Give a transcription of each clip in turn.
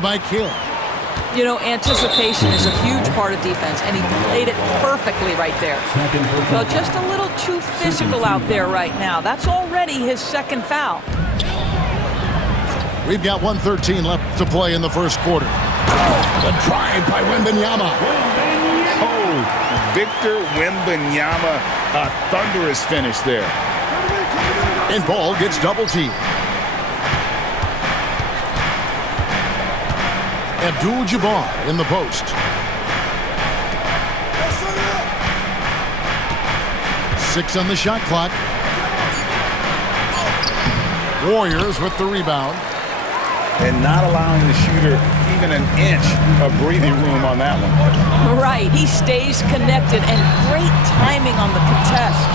by Kidd. You know, anticipation is a huge part of defense, and he played it perfectly right there. Well, just a little too physical out there right now. That's already his second foul. We've got 1:13 left to play in the first quarter. The drive by Wembanyama. Oh, Victor Wembanyama, a thunderous finish there. And Ball gets double teamed. Abdul-Jabbar in the post. Six on the shot clock. Warriors with the rebound. And not allowing the shooter even an inch of breathing room on that one. Right, he stays connected, and great timing on the contest.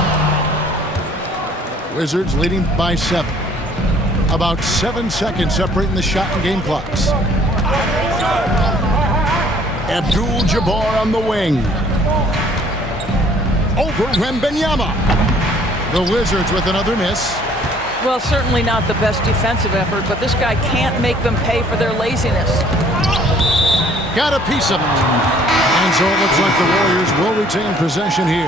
Wizards leading by 7. About 7 seconds separating the shot and game clocks. Abdul-Jabbar on the wing. Over Wembanyama. The Wizards with another miss. Well, certainly not the best defensive effort, but this guy can't make them pay for their laziness. Got a piece of it. And so it looks like the Warriors will retain possession here.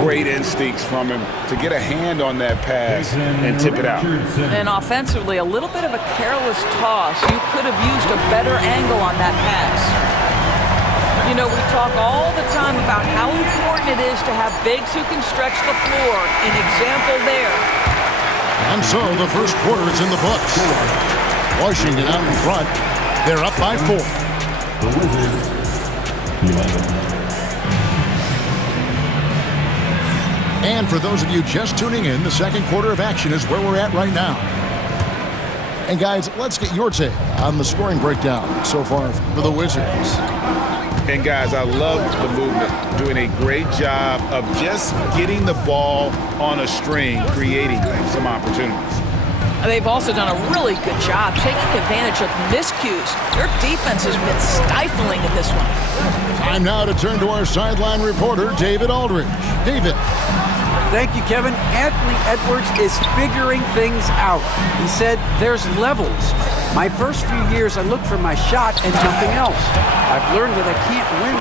Great instincts from him to get a hand on that pass and tip it out. And offensively, a little bit of a careless toss. You could have used a better angle on that pass. You know, we talk all the time about how important it is to have bigs who can stretch the floor. An example there. And so the first quarter is in the books. Washington out in front. They're up by 4. The Wizards, 11. And for those of you just tuning in, the second quarter of action is where we're at right now. And guys, let's get your take on the scoring breakdown so far for the Wizards. And guys, I love the movement, doing a great job of just getting the ball on a string, creating some opportunities. They've also done a really good job taking advantage of miscues. Their defense has been stifling in this one. Time now to turn to our sideline reporter, David Aldridge. David. Thank you, Kevin. Anthony Edwards is figuring things out. He said there's levels. My first few years, I looked for my shot and nothing else. I've learned that I can't win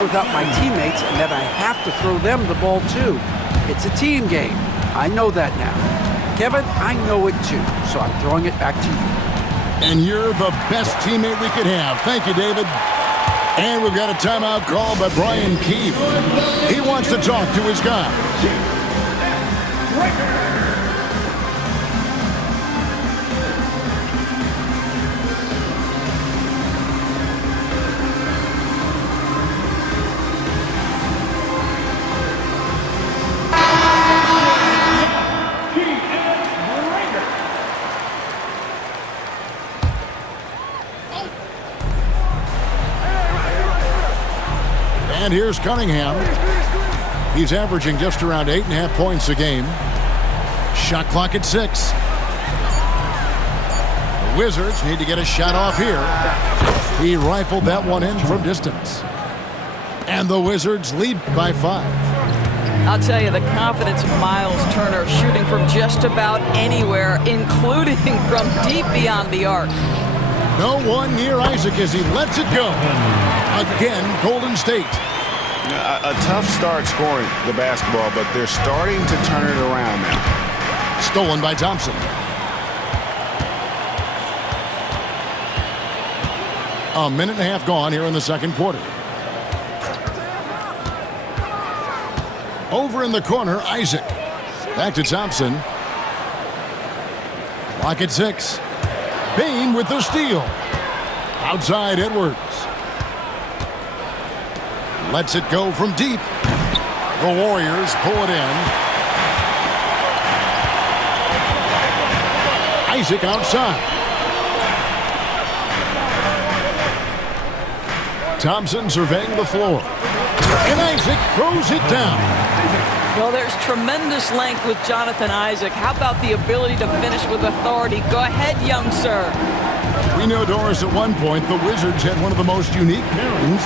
without my teammates, and that I have to throw them the ball too. It's a team game. I know that now. Kevin, I know it too, so I'm throwing it back to you. And you're the best teammate we could have. Thank you, David. And we've got a timeout called by Brian Keefe. He wants to talk to his guy. And here's Cunningham. He's averaging just around 8.5 points a game. Shot clock at 6. The Wizards need to get a shot off here. He rifled that one in from distance. And the Wizards lead by 5. I'll tell you, the confidence of Miles Turner shooting from just about anywhere, including from deep beyond the arc. No one near Isaac as he lets it go. Again, Golden State. A tough start scoring the basketball, but they're starting to turn it around now. Stolen by Thompson. A minute and a half gone here in the second quarter. Over in the corner, Isaac. Back to Thompson. Clock at 6. Bane with the steal. Outside Edwards. Lets it go from deep. The Warriors pull it in. Isaac outside. Thompson surveying the floor. And Isaac throws it down. Well, there's tremendous length with Jonathan Isaac. How about the ability to finish with authority? Go ahead, young sir. We know, Doris, at one point the Wizards had one of the most unique pairings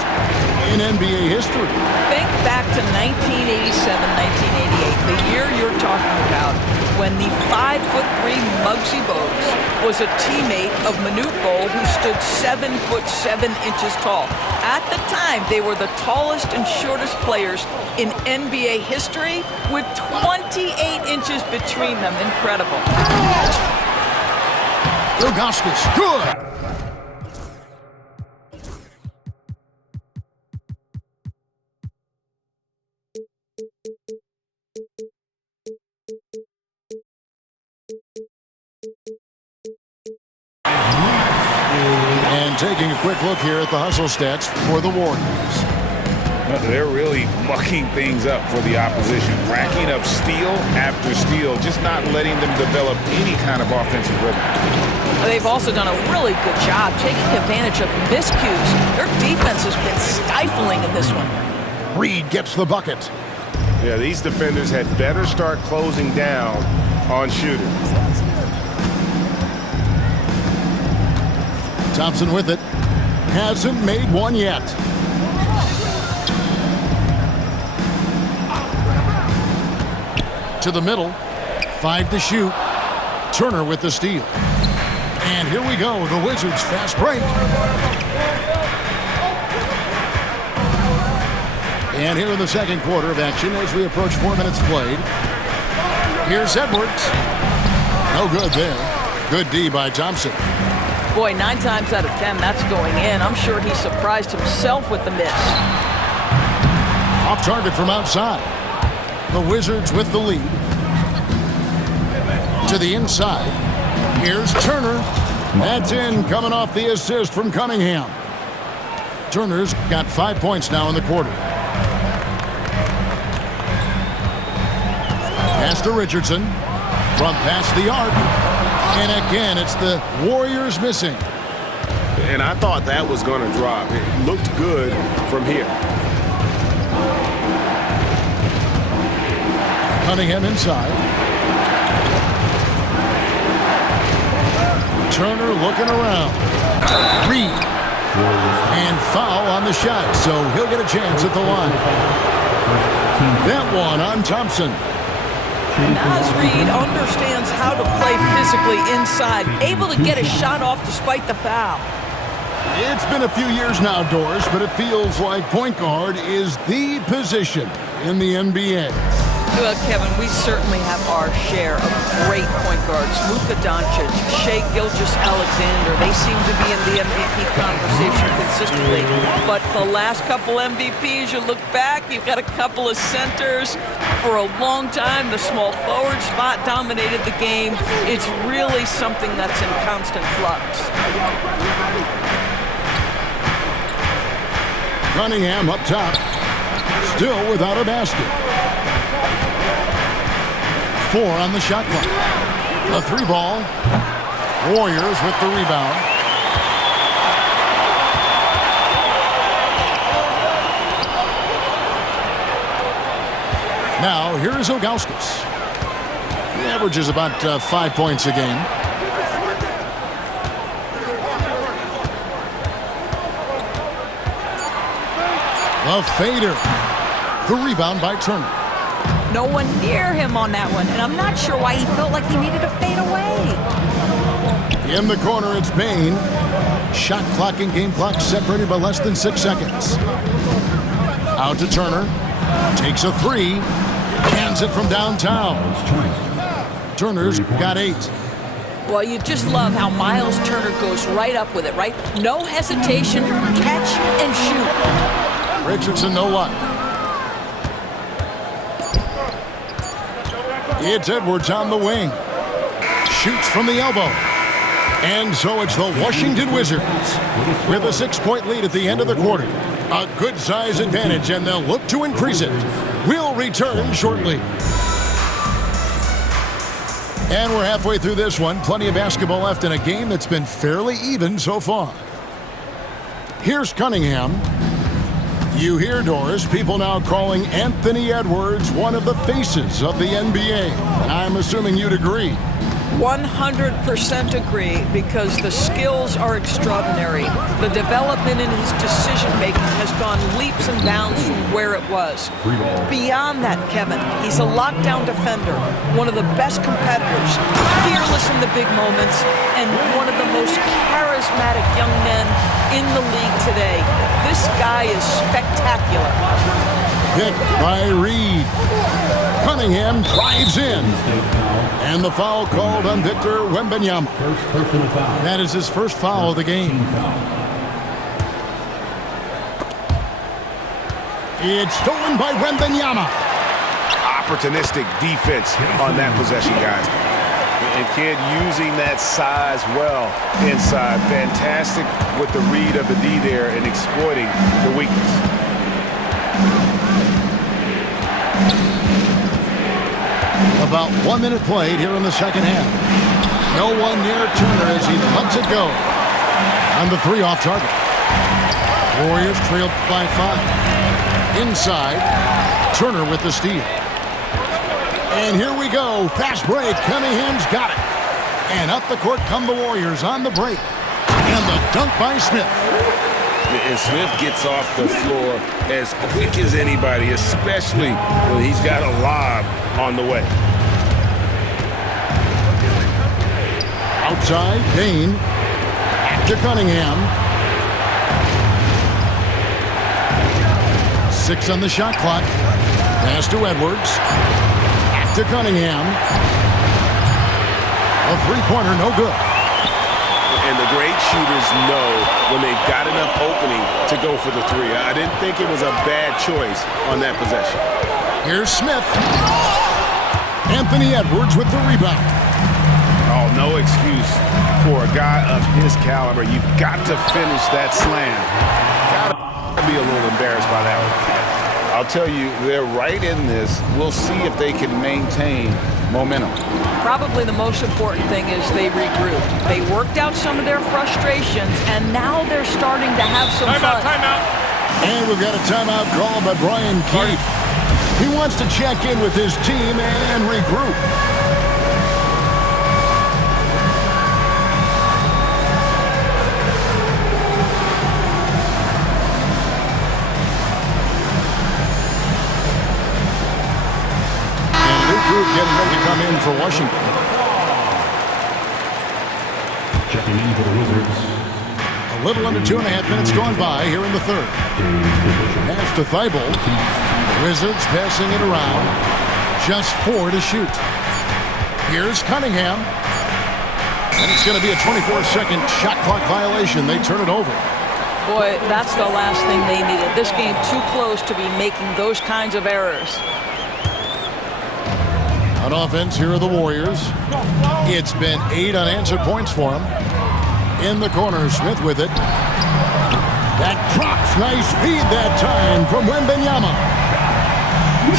in NBA history. Think back to 1987, 1988, the year you're talking about, when the 5'3" Muggsy Bogues was a teammate of Manute Bol, who stood 7'7" tall. At the time, they were the tallest and shortest players in NBA history, with 28 inches between them. Incredible. Ilgauskas, good. And taking a quick look here at the hustle stats for the Warriors. They're really mucking things up for the opposition, racking up steal after steal, just not letting them develop any kind of offensive rhythm. They've also done a really good job taking advantage of miscues. Their defense has been stifling in this one. Reed gets the bucket. Yeah, these defenders had better start closing down on shooters. Thompson with it. Hasn't made one yet. To the middle. 5 to shoot. Turner with the steal. And here we go. The Wizards fast break. And here in the second quarter of action as we approach 4 minutes played. Here's Edwards. No good there. Good D by Thompson. Boy, 9 times out of 10, that's going in. I'm sure he surprised himself with the miss. Off target from outside. The Wizards with the lead. To the inside. Here's Turner. That's in, coming off the assist from Cunningham. Turner's got 5 points now in the quarter. Pass to Richardson. From past the arc. And again, it's the Warriors missing. And I thought that was going to drop. It looked good from here. Cunningham inside. Turner looking around. Reed. And foul on the shot, so he'll get a chance at the line. That one on Thompson. Naz Reid understands how to play physically inside, able to get a shot off despite the foul. It's been a few years now, Doris, but it feels like point guard is the position in the NBA. Well, Kevin, we certainly have our share of great point guards. Luka Doncic, Shai Gilgeous-Alexander, they seem to be in the MVP conversation consistently. But the last couple MVPs, you look back, you've got a couple of centers. For a long time, the small forward spot dominated the game. It's really something that's in constant flux. Cunningham up top, still without a basket. 4 on the shot clock. The 3 ball. Warriors with the rebound. Now, here's Ilgauskas. He averages about 5 points a game. The fader. The rebound by Turner. No one near him on that one, and I'm not sure why he felt like he needed to fade away. In the corner, it's Bane. Shot clock and game clock separated by less than 6 seconds. Out to Turner. Takes a 3. Hands it from downtown. Turner's got 8. Well, you just love how Miles Turner goes right up with it, right? No hesitation, catch and shoot. Richardson, no luck. It's Edwards on the wing. Shoots from the elbow. And so it's the Washington Wizards with a 6-point lead at the end of the quarter. A good size advantage, and they'll look to increase it. We'll return shortly. And we're halfway through this one. Plenty of basketball left in a game that's been fairly even so far. Here's Cunningham. You hear, Doris, people now calling Anthony Edwards one of the faces of the NBA. I'm assuming you'd agree. 100% agree, because the skills are extraordinary. The development in his decision-making has gone leaps and bounds from where it was. Beyond that, Kevin, he's a lockdown defender, one of the best competitors, fearless in the big moments, and one of the most charismatic young men in the league today. This guy is spectacular. Pick by Reed. Cunningham drives in. And the foul called on Victor Wembanyama. First personal foul. That is his first foul of the game. It's stolen by Wembanyama. Opportunistic defense on that possession, guys. And Kid using that size well inside. Fantastic with the read of the D there and exploiting the weakness. About 1 minute played here in the second half. No one near Turner as he lets it go. On the 3 off target. Warriors trailed by 5. Inside, Turner with the steal. And here we go. Fast break. Cunningham's got it. And up the court come the Warriors on the break. And the dunk by Smith. And Smith gets off the floor as quick as anybody, especially when he's got a lob on the way. Outside, Dane. To Cunningham. 6 on the shot clock. Pass to Edwards. To Cunningham. A three-pointer, no good. And the great shooters know when they've got enough opening to go for the 3. I didn't think it was a bad choice on that possession. Here's Smith. Anthony Edwards with the rebound. Oh, no excuse for a guy of his caliber. You've got to finish that slam. Got to be a little embarrassed by that one. I'll tell you, they're right in this. We'll see if they can maintain momentum. Probably the most important thing is they regrouped. They worked out some of their frustrations, and now they're starting to have some fun. Timeout. And we've got a timeout called by Brian Keefe. He wants to check in with his team and regroup. Getting ready to come in for Washington. Checking in for the Wizards. A little under 2.5 minutes gone by here in the third. Pass to Thibault. Wizards passing it around. Just 4 to shoot. Here's Cunningham. And it's going to be a 24-second shot clock violation. They turn it over. Boy, that's the last thing they needed. This game too close to be making those kinds of errors. On offense, here are the Warriors. It's been 8 unanswered points for them. In the corner, Smith with it. That drops. Nice feed that time from Wembanyama.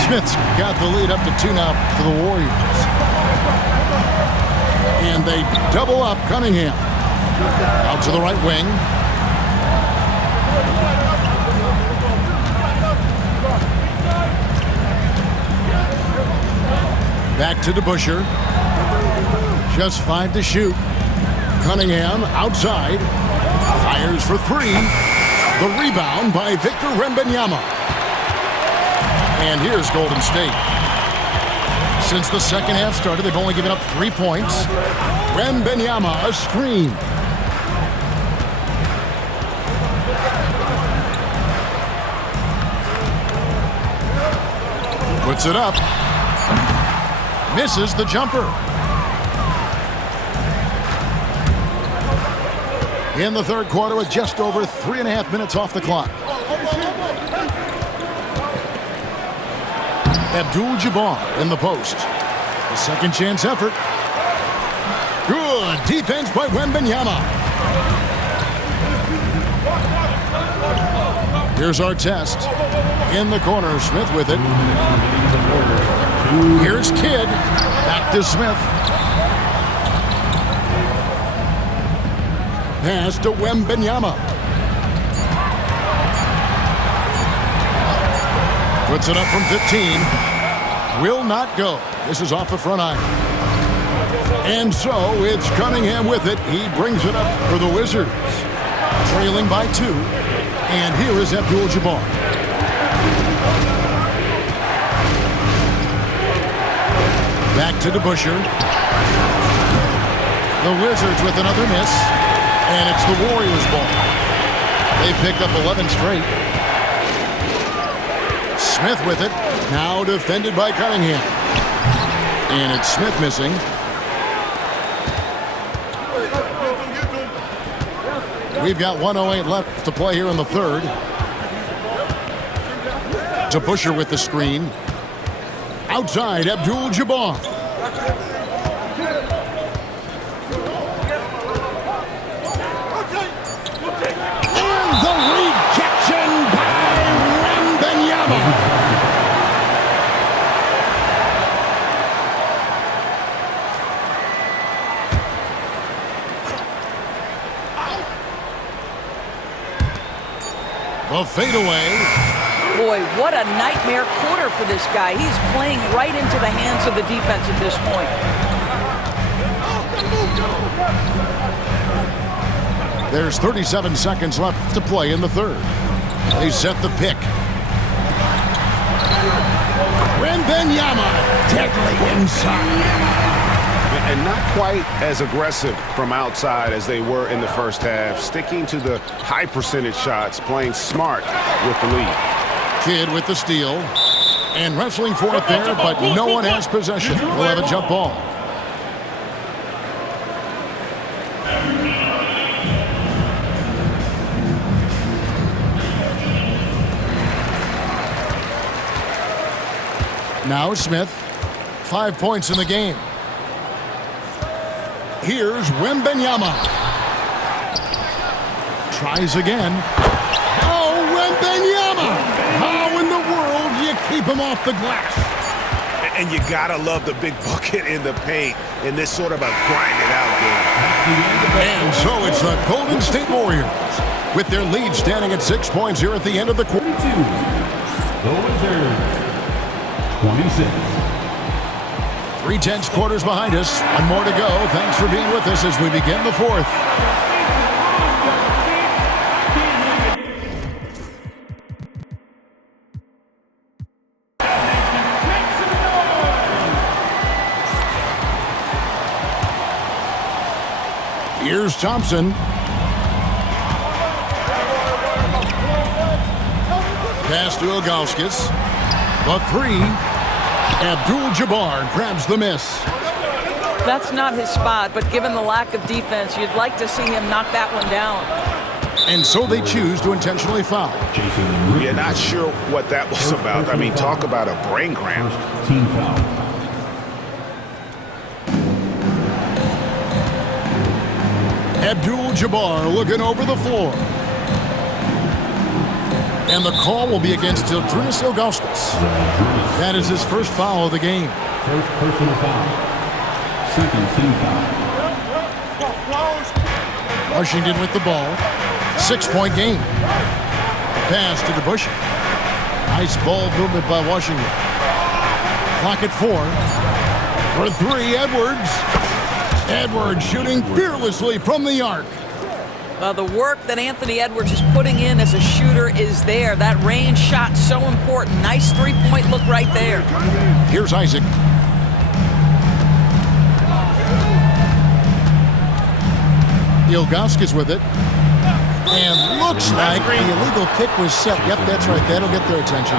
Smith's got the lead up to 2 now for the Warriors. And they double up Cunningham. Out to the right wing. Back to DeBusschere. Just 5 to shoot. Cunningham outside. Fires for 3. The rebound by Victor Wembanyama. And here's Golden State. Since the second half started, they've only given up 3 points. Wembanyama, a screen. Puts it up. Misses the jumper. In the third quarter with just over 3.5 minutes off the clock. Abdul-Jabbar in the post. A second chance effort. Good defense by Wembanyama. Here's our test. In the corner, Smith with it. Here's Kidd. Back to Smith. Pass to Wembanyama. Puts it up from 15. Will not go. This is off the front iron. And so it's Cunningham with it. He brings it up for the Wizards. Trailing by 2. And here is Abdul-Jabbar. Back to DeBusschere. The Wizards with another miss. And it's the Warriors' ball. They picked up 11 straight. Smith with it. Now defended by Cunningham. And it's Smith missing. We've got 1:08 left to play here in the third. DeBusschere with the screen. Outside, Abdul-Jabbar. And the rejection by Wembanyama. The fadeaway. Boy, what a nightmare quarter for this guy. He's playing right into the hands of the defense at this point. There's 37 seconds left to play in the third. They set the pick. Wembanyama, deadly inside. And not quite as aggressive from outside as they were in the first half, sticking to the high percentage shots, playing smart with the lead. Kidd with the steal. And wrestling for it there, but no one has possession. We'll have a jump ball. Now Smith. 5 points in the game. Here's Wembanyama. Tries again. Oh, Wembanyama! How in the world do you keep him off the glass? And you gotta love the big bucket in the paint in this sort of a grind-it-out game. And so it's the Golden State Warriors with their lead standing at 6 points here at the end of the quarter. The Wizards, 26. 3 tenths quarters behind us. One more to go. Thanks for being with us as we begin the fourth. Here's Thompson. Pass to Ilgauskas. The 3. Abdul-Jabbar grabs the miss. That's not his spot, but given the lack of defense, you'd like to see him knock that one down. And so they choose to intentionally foul. You're not sure what that was about. I mean, talk about a brain cramp. Team foul. Abdul-Jabbar looking over the floor. And the call will be against Zydrunas Ilgauskas. That is his first foul of the game. First personal foul. Second team foul. Washington with the ball. 6-point game. Pass to DeBusschere. Nice ball movement by Washington. Clock at 4. For 3, Edwards. Edwards shooting fearlessly from the arc. The work that Anthony Edwards is putting in as a shooter is there. That range shot so important. Nice three-point look right there. Here's Isaac. Ilgauskas with it. And looks like the illegal kick was set. Yep, that's right. That'll get their attention.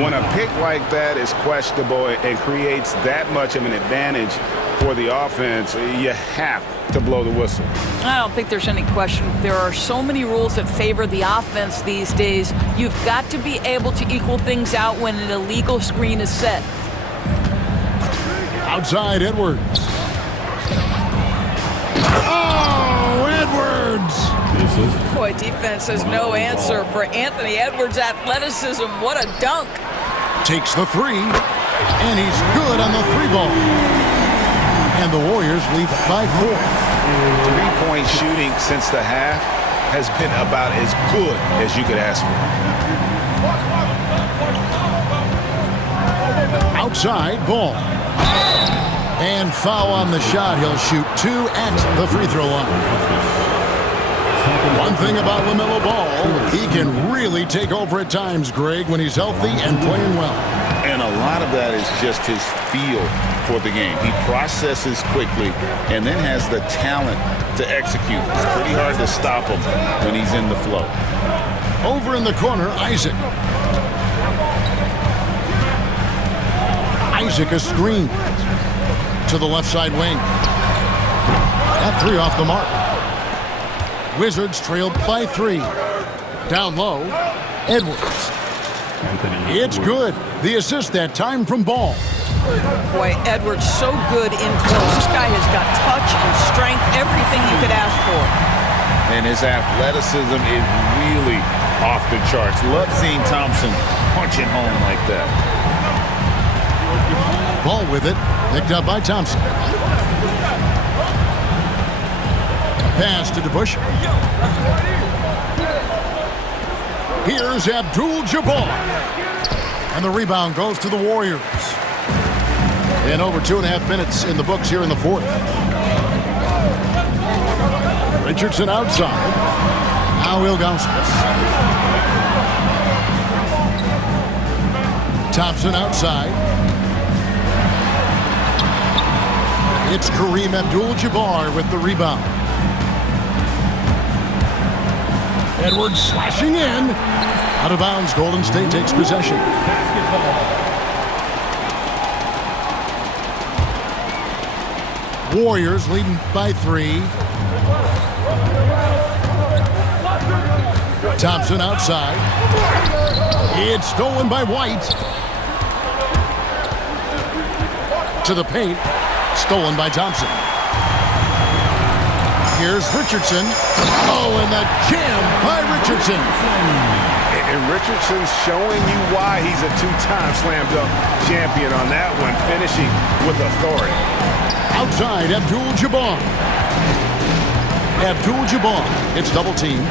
When a pick like that is questionable and creates that much of an advantage for the offense, you have to blow the whistle. I don't think there's any question. There are so many rules that favor the offense these days. You've got to be able to equal things out when an illegal screen is set. Outside, Edwards. Oh, Edwards! Boy, defense has no answer for Anthony Edwards' athleticism. What a dunk. Takes the 3, and he's good on the 3 ball. And the Warriors lead by 4. 3-point shooting since the half has been about as good as you could ask for. Outside, ball. And foul on the shot. He'll shoot 2 at the free throw line. One thing about LaMelo Ball, he can really take over at times, Greg, when he's healthy and playing well. And a lot of that is just his feel for the game. He processes quickly and then has the talent to execute. It's pretty hard to stop him when he's in the flow. Over in the corner, Isaac. Isaac a screen to the left side wing. That 3 off the mark. Wizards trailed by 3. Down low, Edwards. It's good. The assist that time from Ball. Boy, Edwards so good in close. This guy has got touch and strength, everything you could ask for. And his athleticism is really off the charts. Love seeing Thompson punching home like that. Ball with it, picked up by Thompson. Pass to DeBusch. Here's Abdul-Jabbar. And the rebound goes to the Warriors. And over 2.5 minutes in the books here in the fourth. Richardson outside. Now Ilgauskas. Thompson outside. It's Kareem Abdul-Jabbar with the rebound. Edwards slashing in. Out of bounds, Golden State takes possession. Warriors leading by 3. Thompson outside. It's stolen by White. To the paint. Stolen by Thompson. Here's Richardson. Oh, and the jam by Richardson. And Richardson's showing you why he's a 2-time slam dunk champion on that one, finishing with authority. Outside, Abdul-Jabbar. Abdul-Jabbar. It's double team.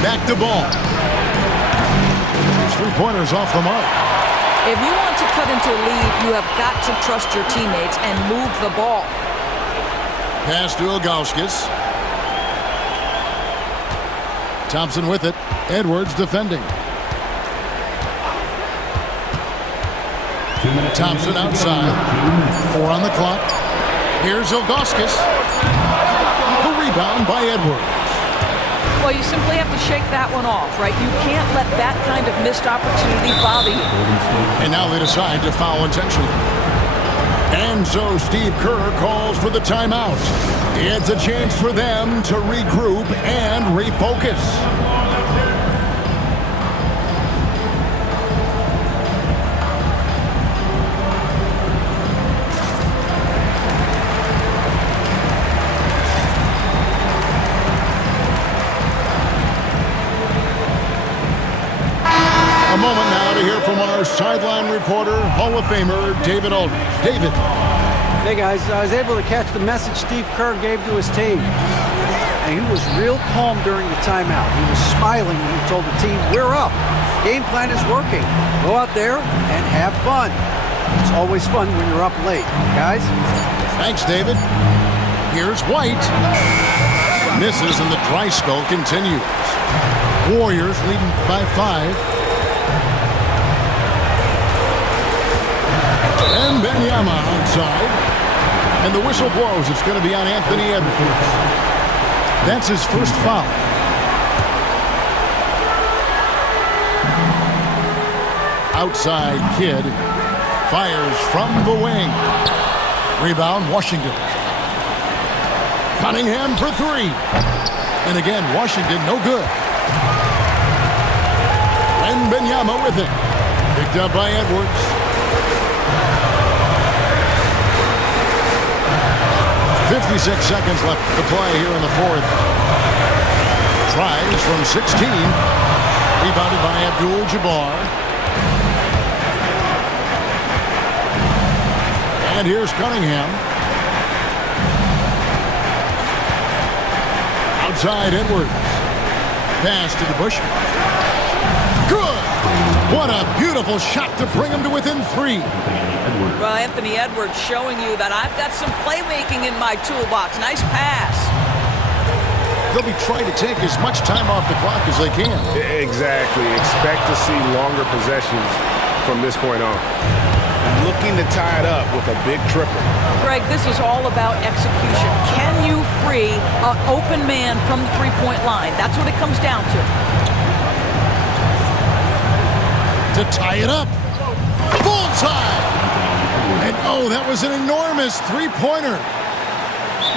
Back to Ball. His 3-pointers off the mark. If you want to cut into a lead, you have got to trust your teammates and move the ball. Pass to Ilgauskas. Thompson with it. Edwards defending. Thompson outside. 4 on the clock. Here's Ilgauskas. The rebound by Edwards. Well, you simply have to shake that one off, right? You can't let that kind of missed opportunity bother you. And now they decide to foul intentionally. And so Steve Kerr calls for the timeout. It's a chance for them to regroup and refocus. A moment now to hear from our sideline reporter, Hall of Famer David Aldridge. David. Hey guys, I was able to catch the message Steve Kerr gave to his team. And he was real calm during the timeout. He was smiling when he told the team, we're up. Game plan is working. Go out there and have fun. It's always fun when you're up late, guys. Thanks, David. Here's White. Misses and the dry spell continues. Warriors leading by 5. And Benyama outside. And the whistle blows. It's going to be on Anthony Edwards. That's his first foul. Outside Kidd. Fires from the wing. Rebound, Washington. Cunningham for 3. And again, Washington no good. And Benyama with it. Picked up by Edwards. 56 seconds left to play here in the fourth. Tries from 16. Rebounded by Abdul-Jabbar. And here's Cunningham. Outside Edwards. Pass to DeBusch. Good! What a beautiful shot to bring him to within 3. Well, Anthony Edwards showing you that I've got some playmaking in my toolbox. Nice pass. They'll be trying to take as much time off the clock as they can. Exactly. Expect to see longer possessions from this point on. Looking to tie it up with a big triple. Greg, this is all about execution. Can you free an open man from the three-point line? That's what it comes down to. To tie it up. Bullseye! And oh, that was an enormous three-pointer.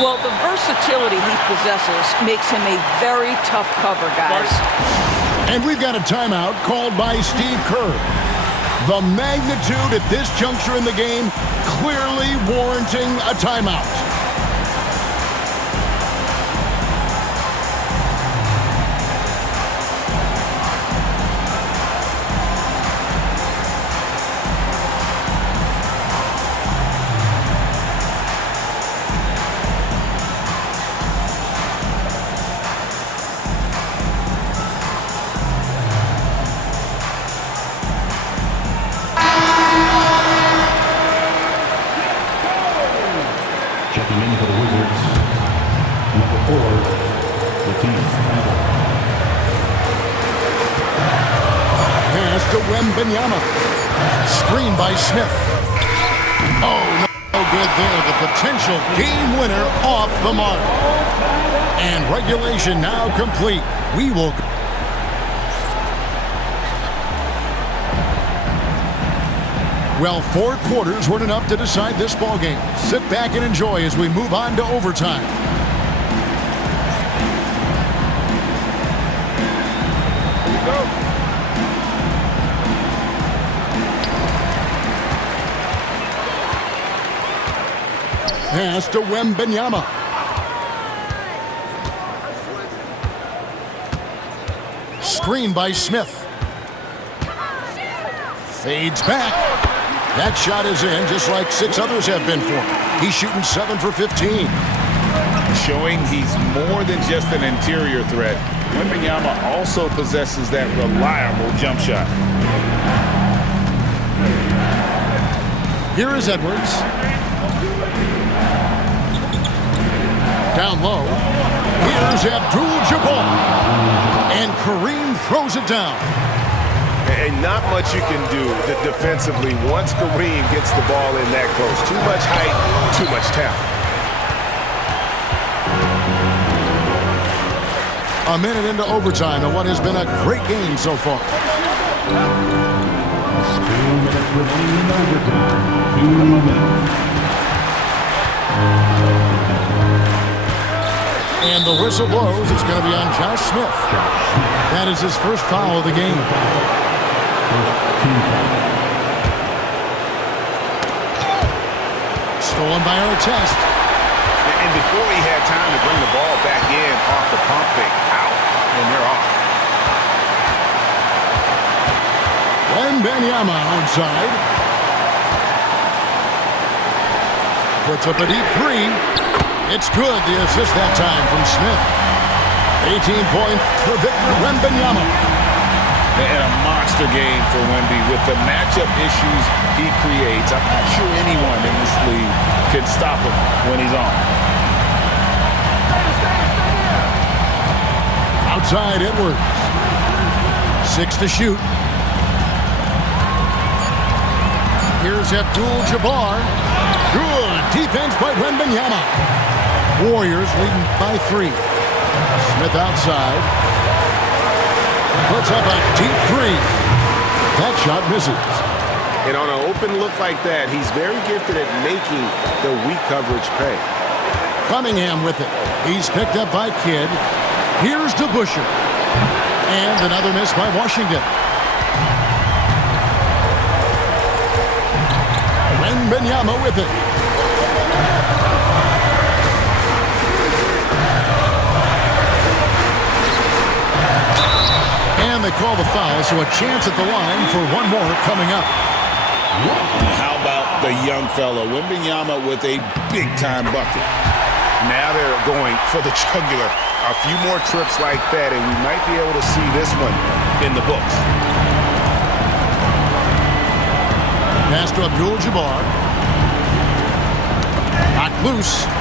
Well, the versatility he possesses makes him a very tough cover, guys. And we've got a timeout called by Steve Kerr. The magnitude at this juncture in the game clearly warranting a timeout. Checking in for the Wizards, number 4, Matisse Thybulle. Pass to Wembanyama. Screen by Smith. Oh, no good there. The potential game winner off the mark. And regulation now complete. We will... Well, 4 quarters weren't enough to decide this ballgame. Sit back and enjoy as we move on to overtime. Here we go. Pass to Wembanyama. Screen by Smith. Fades back. That shot is in, just like 6 others have been for him. He's shooting 7 for 15. Showing he's more than just an interior threat. Wembanyama also possesses that reliable jump shot. Here is Edwards. Down low. Here's Abdul-Jabbar. And Kareem throws it down. And not much you can do defensively once Kareem gets the ball in that close. Too much height, too much talent. A minute into overtime and what has been a great game so far. 2 minutes remaining in overtime. 2 minutes. And the whistle blows. It's going to be on Josh Smith. That is his first foul of the game. Stolen by Artest. And before he had time to bring the ball back in off the pump fake, out, and they're off. Wembanyama outside. Puts up a deep 3. It's good. The assist that time from Smith. 18 points for Victor Wembanyama. And a monster game for Wemby with the matchup issues he creates. I'm not sure anyone in this league can stop him when he's on. Outside Edwards. 6 to shoot. Here's Abdul-Jabbar. Good defense by Wembanyama. Warriors leading by 3. Smith outside. Puts up a deep 3. That shot misses. And on an open look like that, he's very gifted at making the weak coverage pay. Cunningham with it. He's picked up by Kidd. Here's DeBusschere. And another miss by Washington. Wembanyama with it. And they call the foul, so a chance at the line for one more coming up. How about the young fellow? Wembanyama with a big-time bucket. Now they're going for the jugular. A few more trips like that, and we might be able to see this one in the books. Pass to Abdul-Jabbar. Knocked loose.